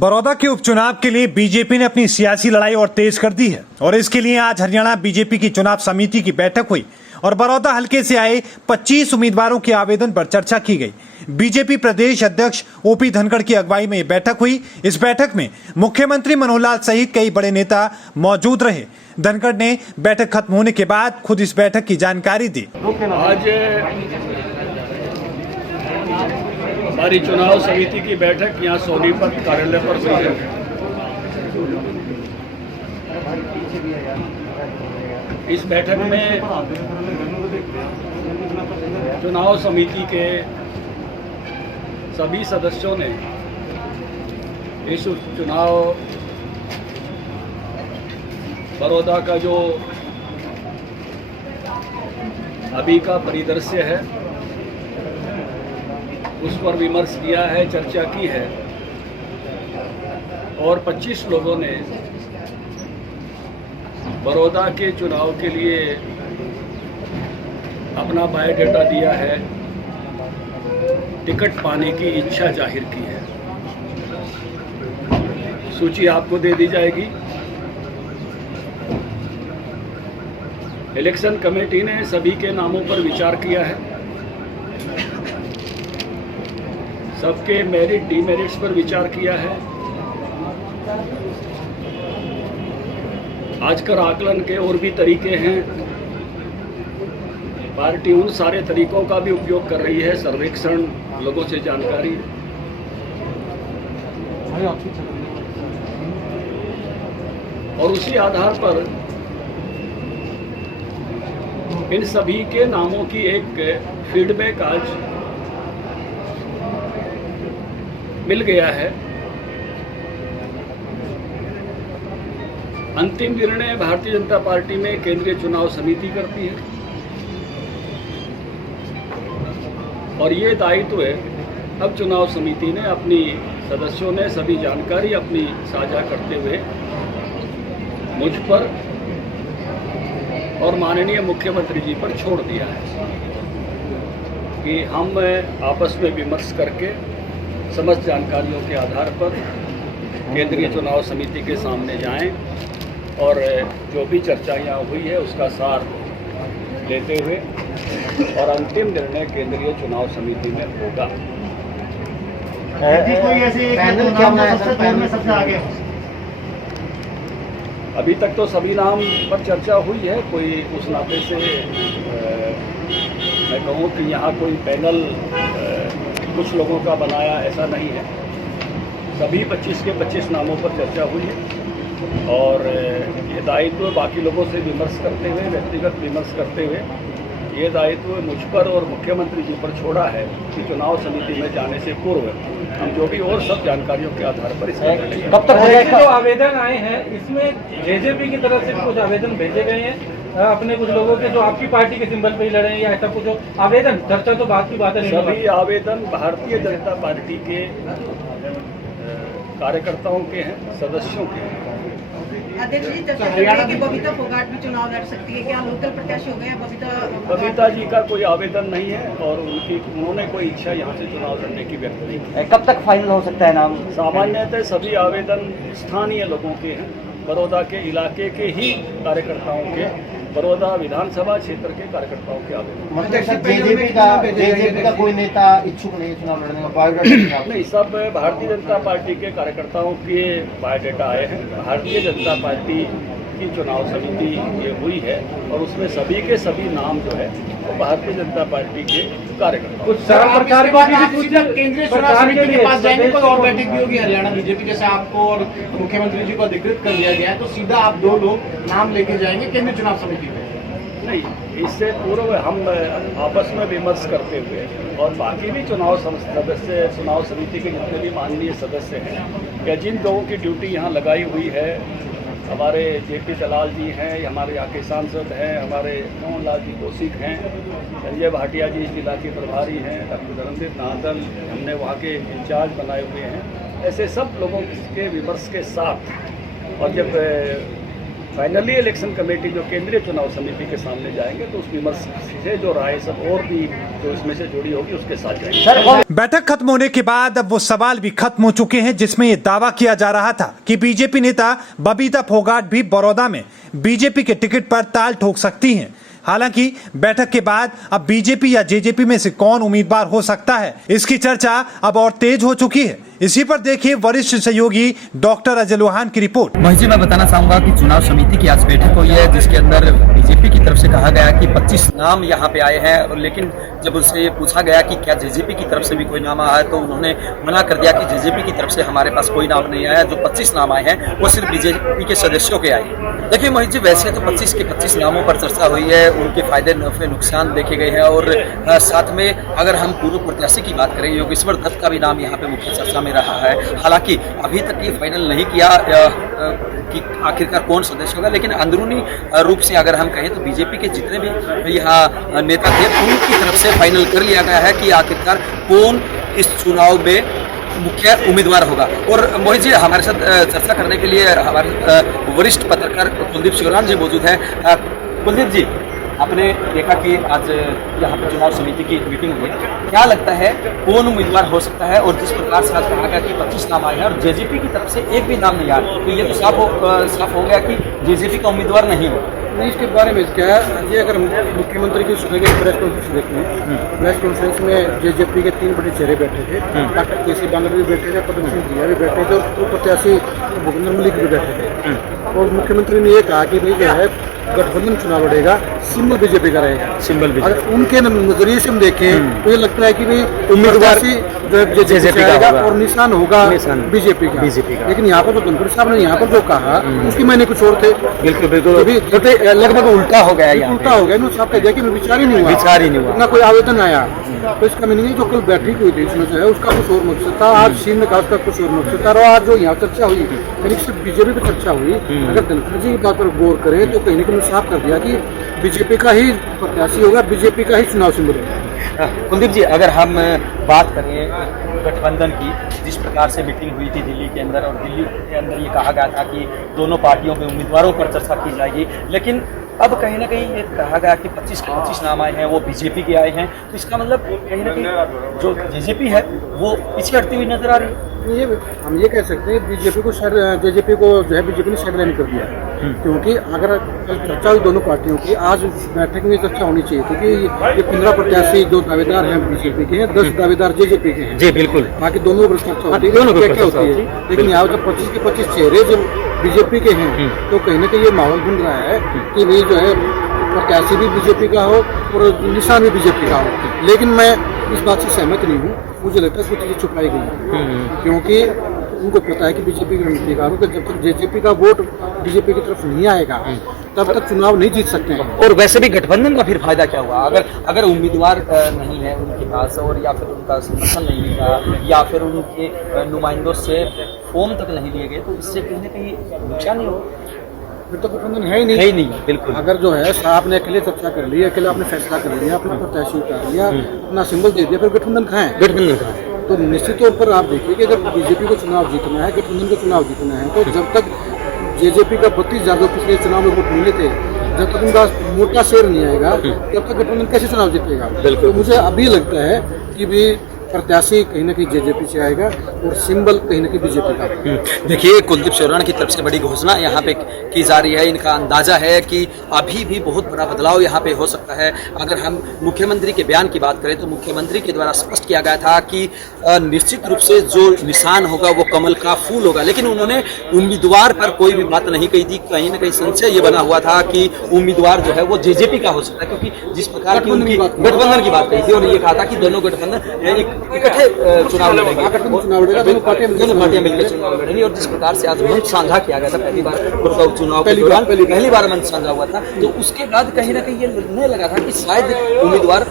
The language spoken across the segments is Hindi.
बड़ौदा के उपचुनाव के लिए बीजेपी ने अपनी सियासी लड़ाई और तेज कर दी है और इसके लिए आज हरियाणा बीजेपी की चुनाव समिति की बैठक हुई और बड़ौदा हलके से आए 25 उम्मीदवारों के आवेदन पर चर्चा की गई। बीजेपी प्रदेश अध्यक्ष ओपी धनखड़ की अगुवाई में बैठक हुई। इस बैठक में मुख्यमंत्री मनोहर लाल सहित कई बड़े नेता मौजूद रहे। धनखड़ ने बैठक खत्म होने के बाद खुद इस बैठक की जानकारी दी। आज हमारी चुनाव समिति की बैठक यहाँ सोनीपत कार्यालय पर हुई है। इस बैठक में चुनाव समिति के सभी सदस्यों ने इस चुनाव बड़ौदा का जो अभी का परिदृश्य है उस पर विमर्श किया है, चर्चा की है और 25 लोगों ने बड़ौदा के चुनाव के लिए अपना बायोडाटा दिया है, टिकट पाने की इच्छा जाहिर की है। सूची आपको दे दी जाएगी। इलेक्शन कमेटी ने सभी के नामों पर विचार किया है, सबके मेरिट डीमेरिट्स पर विचार किया है। आजकल आकलन के और भी तरीके हैं। पार्टी उन सारे तरीकों का भी उपयोग कर रही है, सर्वेक्षण, लोगों से जानकारी। और उसी आधार पर इन सभी के नामों की एक फीडबैक आज मिल गया है। अंतिम निर्णय भारतीय जनता पार्टी में केंद्रीय चुनाव समिति करती है और ये दायित्व है। अब चुनाव समिति ने अपनी सदस्यों ने सभी जानकारी अपनी साझा करते हुए मुझ पर और माननीय मुख्यमंत्री जी पर छोड़ दिया है कि हम आपस में विमर्श करके समस्त जानकारियों के आधार पर केंद्रीय चुनाव समिति के सामने जाएं और जो भी चर्चा यहाँ हुई है उसका सार लेते हुए और अंतिम निर्णय केंद्रीय चुनाव समिति में होगा। सबसे आगे अभी तक तो सभी नाम पर चर्चा हुई है। कोई उस नाते से मैं कहूँ कि यहाँ कोई पैनल कुछ लोगों का बनाया ऐसा नहीं है। सभी 25 के 25 नामों पर चर्चा हुई है और ये दायित्व बाकी लोगों से विमर्श करते हुए, व्यक्तिगत विमर्श करते हुए ये दायित्व मुझ पर और मुख्यमंत्री जी पर छोड़ा है कि चुनाव समिति में जाने से पूर्व हम जो भी और सब जानकारियों के आधार पर इसका कब तक जो आवेदन आए हैं इसमें जेजेपी की तरफ से कुछ आवेदन भेजे गए हैं अपने कुछ लोगों के जो आपकी पार्टी के सिंबल पे ही लड़े हैं या ऐसा कुछ आवेदन? चर्चा तो बात की बात है। सभी आवेदन भारतीय जनता पार्टी के कार्यकर्ताओं के हैं, सदस्यों के हैं। अध्यक्ष जी, चर्चा चल रही है कि बबीता फोगाट भी चुनाव लड़ सकती है। क्या लोकल प्रत्याशी हो गए हैं बबीता जी का कोई आवेदन नहीं है और उन्होंने कोई इच्छा यहाँ से चुनाव लड़ने की व्यक्त नहीं की। कब तक फाइनल हो सकता है नाम? सामान्यतः सभी आवेदन स्थानीय लोगों के हैं, बड़ौदा के इलाके के ही कार्यकर्ताओं के, बड़ौदा विधानसभा क्षेत्र के कार्यकर्ताओं के आवेदन। जेजेपी का कोई नेता इच्छुक नहीं चुनाव लड़ने का? बायोडाटा नहीं, सब भारतीय जनता पार्टी के कार्यकर्ताओं के बायोडाटा आए हैं। भारतीय जनता पार्टी की चुनाव समिति ये हुई है और उसमें सभी के सभी नाम जो है वो भारतीय जनता पार्टी के कार्यकर्ता। कुछ सरकार केंद्रीय चुनाव समिति के पास जाएंगे, कोई और बैठक भी होगी हरियाणा बीजेपी, जैसे आपको और मुख्यमंत्री जी को अधिकृत कर लिया गया है, तो सीधा आप दो लोग नाम लेके जाएंगे केंद्रीय चुनाव समिति में? नहीं, इससे पूर्व हम आपस में विमर्श करते हुए और बाकी भी चुनाव सदस्य, चुनाव समिति के जितने भी माननीय सदस्य हैं या जिन लोगों की ड्यूटी यहाँ लगाई हुई है, हमारे जेपी दलाल जी हैं, हमारे यहाँ के सांसद हैं, हमारे मोहन लाल जी कौशिक हैं, संजय भाटिया जी जिला के प्रभारी हैं, डॉक्टर धर्मदेव नादल हमने वहाँ के इंचार्ज बनाए हुए हैं। ऐसे सब लोगों के विमर्श के साथ और जब फाइनली इलेक्शन कमेटी जो केंद्रीय चुनाव समिति के सामने जाएंगे तो उस विमर्श से जो राय सब और भी जो इसमें से जुड़ी होगी उसके साथ जाएंगे। बैठक खत्म होने के बाद अब वो सवाल भी खत्म हो चुके हैं जिसमें ये दावा किया जा रहा था कि बीजेपी नेता बबीता फोगाट भी बड़ौदा में बीजेपी के टिकट पर ताल ठोक सकती हैं। हालांकि बैठक के बाद अब बीजेपी या जेजेपी में से कौन उम्मीदवार हो सकता है, इसकी चर्चा अब और तेज हो चुकी है। इसी पर देखिए वरिष्ठ सहयोगी डॉक्टर अजय लोहान की रिपोर्ट। जी मैं बताना चाहूंगा कि चुनाव समिति की आज बैठक हुई है जिसके अंदर बीजेपी की तरफ से कहा गया कि 25 नाम यहाँ पे आए हैं, और लेकिन जब उनसे पूछा गया कि क्या जेजेपी की तरफ से भी कोई नाम आया है तो उन्होंने मना कर दिया कि जेजेपी की तरफ से हमारे पास कोई नाम नहीं आया। जो 25 नाम आए हैं वो सिर्फ बीजेपी के सदस्यों के आए हैं। देखिए मोहित जी, वैसे तो 25 के 25 नामों पर चर्चा हुई है, उनके फायदे नफे नुकसान देखे गए हैं, और साथ में अगर हम पूर्व प्रत्याशी की बात करें योगेश्वर दत्त का भी नाम यहाँ पे मुख्य चर्चा में रहा है। हालांकि अभी तक ये फाइनल नहीं किया कि आखिरकार कौन सदस्य होगा, लेकिन अंदरूनी रूप से अगर हम कहें तो बीजेपी के जितने भी यहाँ नेता थे उनकी तरफ से फाइनल कर लिया गया है कि आखिरकार कौन इस चुनाव में मुख्य उम्मीदवार होगा। और मोहित जी, हमारे साथ चर्चा करने के लिए हमारे वरिष्ठ पत्रकार कुलदीप शिवराम जी मौजूद हैं। कुलदीप जी, आपने देखा कि आज यहाँ पर चुनाव समिति की मीटिंग हुई, क्या लगता है कौन उम्मीदवार हो सकता है? और जिस प्रकार से आज कहा गया कि 25 नाम आए हैं और जेजेपी की तरफ से एक भी नाम नहीं आया, तो ये तो साफ हो गया कि जेजेपी का उम्मीदवार नहीं हो। नहीं, इसके बारे में क्या है, ये अगर मुख्यमंत्री की सुबह प्रेस कॉन्फ्रेंस देखें, प्रेस कॉन्फ्रेंस में जेजेपी के 3 बड़े चेहरे बैठे थे। डॉक्टर के सी बांगल भी बैठे थे, पद्म सिंह जिया भी बैठे थे, और प्रत्याशी भूपेंद्र मलिक भी बैठे थे। और मुख्यमंत्री ने ये कहा कि भाई जो है गठबंधन चुनाव लड़ेगा, सिंबल बीजेपी का रहेगा। सिंबल अगर उनके नजरिए से हम देखें तो ये लगता है कि भाई उम्मीदवार जेजेपी का होगा और निशान होगा बीजेपी का। लेकिन यहाँ पर तो धनखड़ साहब ने यहाँ पर जो कहा उसकी मैंने कुछ और थे। बिल्कुल लगभग उल्टा हो गया, उल्टा हो गया। इन्होंने साहब कह दिया कि विचार ही नहीं हुआ, इतना कोई आवेदन आया। तो इसका मीनिंग है जो कल बैठक हुई थी इसमें जो है उसका कुछ और मकसद था, आज सीन ने कहा उसका कुछ और मकसद था। और आज जो यहाँ चर्चा हुई यानी सिर्फ बीजेपी पर चर्चा हुई, अगर धनखड़ जी की बात पर गौर करें तो कहीं ना कहीं साफ कर दिया कि बीजेपी का ही प्रत्याशी होगा, बीजेपी का ही चुनाव सिंबल होगा। कुलदीप जी, अगर हम बात करें गठबंधन की, जिस प्रकार से मीटिंग हुई थी दिल्ली के अंदर, और दिल्ली के अंदर ये कहा गया था कि दोनों पार्टियों के उम्मीदवारों पर चर्चा की जाएगी, लेकिन अब कहीं ना कहीं ये कहा गया कि 25 के 25 नाम आए हैं वो बीजेपी के आए हैं, तो इसका मतलब कहीं ना कहीं जो जेजेपी है वो पीछे हटती हुई नजर आ रही है। ये हम ये कह सकते हैं बीजेपी को जेजेपी को जो है बीजेपी ने साइडलाइन कर दिया, क्योंकि अगर कल चर्चा हुई दोनों पार्टियों की, आज बैठक में चर्चा होनी चाहिए थी कि ये 15 प्रत्याशी जो दावेदार हैं बीजेपी के हैं, 10 दावेदार जेजेपी के हैं। जी बिल्कुल, बाकी दोनों पर चर्चा होती है क्या होती है। लेकिन यहाँ जब 25 के 25 चेहरे जब बीजेपी के हैं तो कहीं ना कहीं ये माहौल बन रहा है कि भाई जो है प्रत्याशी भी बीजेपी का हो और निशान भी बीजेपी का हो। लेकिन मैं इस बात से सहमत नहीं हूँ, मुझे लगता है कुछ चीज़ें छुपाई गई हैं, क्योंकि उनको पता है कि बीजेपी के उम्मीदवारों को जब तक जेजेपी का वोट बीजेपी की तरफ नहीं आएगा तब तक चुनाव नहीं जीत सकते हैं। और वैसे भी गठबंधन का फिर फायदा क्या हुआ अगर उम्मीदवार नहीं है उनके पास, और या फिर उनका समर्थन नहीं मिला, या फिर उनके नुमाइंदों से फॉर्म तक नहीं लिए गए, तो इससे कहीं ना कहीं नुकसान ही हो। फिर तो गठबंधन है ही नहीं। बिल्कुल, अगर जो है आपने अकेले चर्चा कर लिया, अकेले आपने फैसला कर लिया, अपना प्रत्याशी उतार लिया, अपना सिंबल दे दिया, फिर गठबंधन कहाँ है? गठबंधन कहाँ है? तो निश्चित तौर पर आप देखिए कि अगर बीजेपी को चुनाव जीतना है, गठबंधन को चुनाव जीतना है, तो जब तक जेजेपी का 32,000 जो पिछले चुनाव में वोट मिले थे, जब तक उनका मोटा शेयर नहीं आएगा तब तक गठबंधन कैसे चुनाव जीतेगा? तो मुझे अभी लगता है कि भी प्रत्याशी कहीं ना कहीं जेजेपी से आएगा और सिंबल कहीं ना कहीं बीजेपी का। देखिए, कुलदीप शिवराम की तरफ से बड़ी घोषणा यहाँ पे की जा रही है। इनका अंदाजा है कि अभी भी बहुत बड़ा बदलाव यहाँ पे हो सकता है। अगर हम मुख्यमंत्री के बयान की बात करें तो मुख्यमंत्री के द्वारा स्पष्ट किया गया था कि निश्चित रूप से जो निशान होगा वो कमल का फूल होगा, लेकिन उन्होंने उम्मीदवार पर कोई भी बात नहीं कही थी। कहीं ना कहीं संशय ये बना हुआ था कि उम्मीदवार जो है वो जेजेपी का हो सकता है, क्योंकि जिस प्रकार की उनकी गठबंधन की बात कही थी, और ये कहा था कि दोनों गठबंधन इकट्ठे चुनाव लड़ेंगे, दोनों पार्टियां मिलकर चुनाव लड़ेंगी। और जिस प्रकार से आज मंच साझा किया गया था, पहली बार गुड़गांव चुनाव के दौरान पहली बार मंच साझा हुआ था, तो उसके बाद कहीं ना कहीं ये लगने लगा था कि शायद उम्मीदवार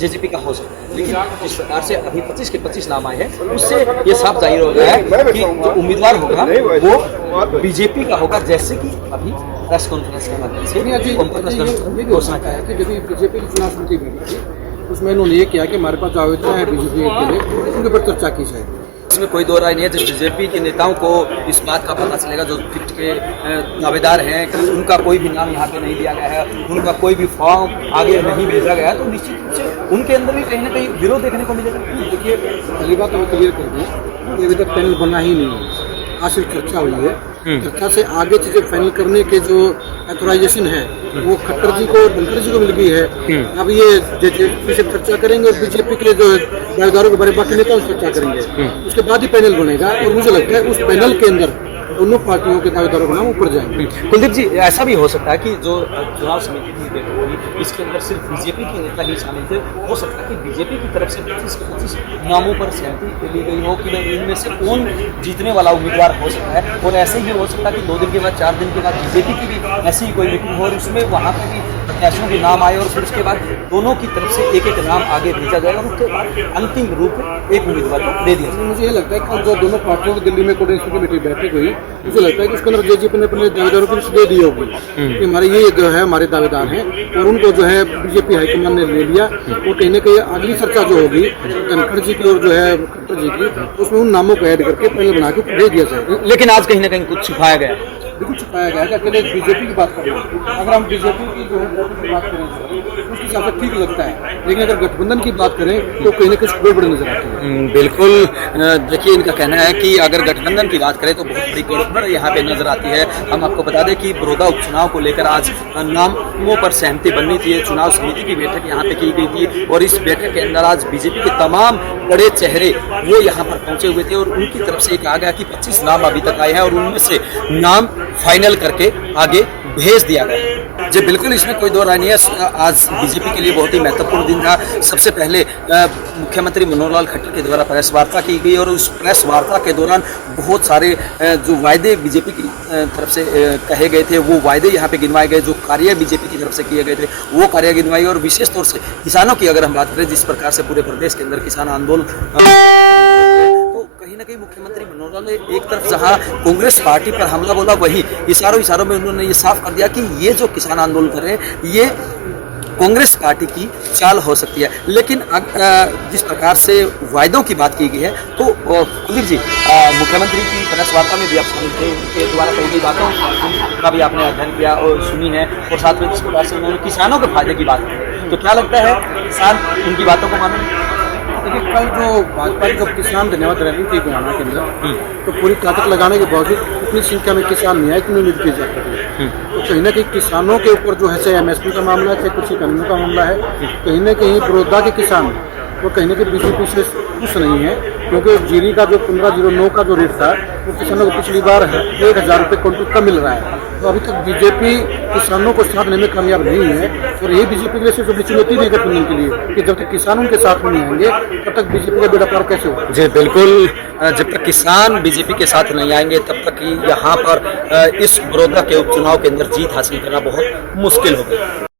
जेजेपी का हो सकता है। लेकिन जिस प्रकार से अभी 25 के 25 नाम आए हैं, उससे ये साफ जाहिर हो गया है कि जो उम्मीदवार होगा वो बीजेपी का होगा, जैसे कि अभी प्रेस कॉन्फ्रेंस के माध्यम से घोषणा किया है। जब बीजेपी की चुनाव समिति उसमें इन्होंने ये किया कि हमारे पास जो आवेदन है बीजेपी के लिए उनके ऊपर चर्चा की जाए। इसमें कोई दो राय नहीं है। जब बीजेपी के नेताओं को इस बात का पता चलेगा, जो फिट के दावेदार हैं कि उनका कोई भी नाम यहाँ पे नहीं दिया गया है, उनका कोई भी फॉर्म आगे नहीं भेजा गया है, तो निश्चित रूप से उनके अंदर भी कहीं ना कहीं विरोध देखने को मिलेगा। देखिए, पहली बात हम क्लियर कर दें कि अभी तक पैनल बना ही नहीं है, आज सिर्फ चर्चा हुई है। चर्चा से आगे चीजें फाइनल करने के जो ऑथराइजेशन है वो खट्टर जी को और धनखड़ जी को मिल गई है। अब ये जेजेपी से चर्चा करेंगे और बीजेपी के जो दावेदारों के बारे में बाकी नेताओं से चर्चा करेंगे, उसके बाद ही पैनल बनेगा। और मुझे लगता है उस पैनल के अंदर दोनों पार्टियों के दावेदारों का नाम ऊपर जाएंगे। कुलदीप जी, ऐसा भी हो सकता है कि जो चुनाव समिति की बैठक हुई इसके अंदर सिर्फ बीजेपी के नेता ही शामिल थे। हो सकता है कि बीजेपी की तरफ से 25 के 25 नामों पर सहमति ली गई हो कि इनमें से कौन जीतने वाला उम्मीदवार हो सकता है। और ऐसे ही हो सकता है कि 2 दिन के बाद 4 दिन के बाद बीजेपी की भी ऐसी ही कोई मीटिंग हो और उसमें वहाँ पर भी प्रत्याशियों के नाम आए और फिर उसके बाद दोनों की तरफ से एक एक नाम आगे भेजा जाएगा और उसके बाद अंतिम रूप एक उम्मीदवार को दे दिया जाएगा। मुझे ये लगता है कि जो दोनों पार्टियों की दिल्ली में कोऑर्डिनेशन कमेटी बैठक हुई, मुझे लगता है कि उसके अंदर जेजेपी ने अपने दावेदारों की लिस्ट दे दी होगी कि हमारे ये जो है हमारे दावेदार हैं, और उनको जो है बीजेपी हाईकमान ने ले लिया। और कहीं ना कहीं अगली चर्चा जो होगी धनखड़ जी की और जो है खट्टर जी की, उसमें उन नामों को ऐड करके पहले बना के दे दिया जाएगा। लेकिन आज कहीं ना कहीं कुछ छुपाया गया, बिल्कुल छुपाया गया है। अकेले बीजेपी की बात करें, अगर हम बीजेपी की जो है की बात करें उसके हिसाब से ठीक लगता है, लेकिन अगर गठबंधन की बात करें तो कहीं ना कहीं गड़बड़ नजर आती है। बिल्कुल, देखिए इनका कहना है कि अगर गठबंधन की बात करें तो बहुत बड़ी गड़बड़ यहाँ पे नजर आती है। हम आपको बता दें कि बड़ौदा उपचुनाव को लेकर आज नामों पर सहमति बननी थी, चुनाव समिति की बैठक यहाँ पे की गई थी और इस बैठक के अंदर आज बीजेपी के तमाम बड़े चेहरे वो यहाँ पर पहुंचे हुए थे और उनकी तरफ से कहा गया कि 25 नाम अभी तक आए हैं और उनमें से नाम फाइनल करके आगे भेज दिया गया। जी बिल्कुल, इसमें कोई दो राय नहीं है। आज बीजेपी के लिए बहुत ही महत्वपूर्ण दिन था। सबसे पहले मुख्यमंत्री मनोहर लाल खट्टर के द्वारा प्रेस वार्ता की गई और उस प्रेस वार्ता के दौरान बहुत सारे जो वायदे बीजेपी की तरफ से कहे गए थे वो वायदे यहाँ पे गिनवाए गए, जो कार्य बीजेपी की तरफ से किए गए थे वो कार्य गिनवाए। और विशेष तौर से किसानों की अगर हम बात करें, जिस प्रकार से पूरे प्रदेश के अंदर किसान आंदोलन, कहीं ना कहीं मुख्यमंत्री मनोहर लाल ने एक तरफ जहां कांग्रेस पार्टी पर हमला बोला, वही इशारों में उन्होंने ये साफ कर दिया कि ये जो किसान आंदोलन कर रहे हैं ये कांग्रेस पार्टी की चाल हो सकती है। लेकिन जिस प्रकार से वायदों की बात की गई है तो कुलदीप जी, मुख्यमंत्री की प्रेस वार्ता में भी आप शामिल थे, उनके द्वारा कही गई बातों का भी आपने अध्ययन किया और सुनी है और साथ में जिस प्रकार से उन्होंने किसानों के फायदे की बात की, तो क्या लगता है किसान उनकी बातों को मानेंगे? देखिए, कल जो भाजपा की जो किसान धन्यवाद रैली थी गुहाना के अंदर, तो पूरी ताकत लगाने के बावजूद इतनी संख्या में किसान नहीं आए कि उम्मीद की जा रही है। तो कहीं ना कहीं किसानों के ऊपर जो है, चाहे एमएसपी का मामला है, चाहे कृषि कानूनों का मामला है, कहीं ना कहीं बड़ौदा के किसान वो कहीं ना कहीं बीजेपी से खुश नहीं है, क्योंकि जीरी का जो 1509 का जो रेट था वो किसानों को पिछली बार 1000 रुपये क्विंटल का मिल रहा है। तो अभी तक बीजेपी किसानों को साथ लेने में कामयाब नहीं है और यही बीजेपी के लिए सबसे बड़ी चुनौती है गठबंधन के लिए कि जब तक किसान उनके साथ नहीं आएंगे तब तक बीजेपी का बेड़ा पार कैसे होगा। जी बिल्कुल, जब तक किसान बीजेपी के साथ नहीं आएंगे तब तक यहाँ पर इस बड़ौदा के उपचुनाव के अंदर जीत हासिल करना बहुत मुश्किल होगा।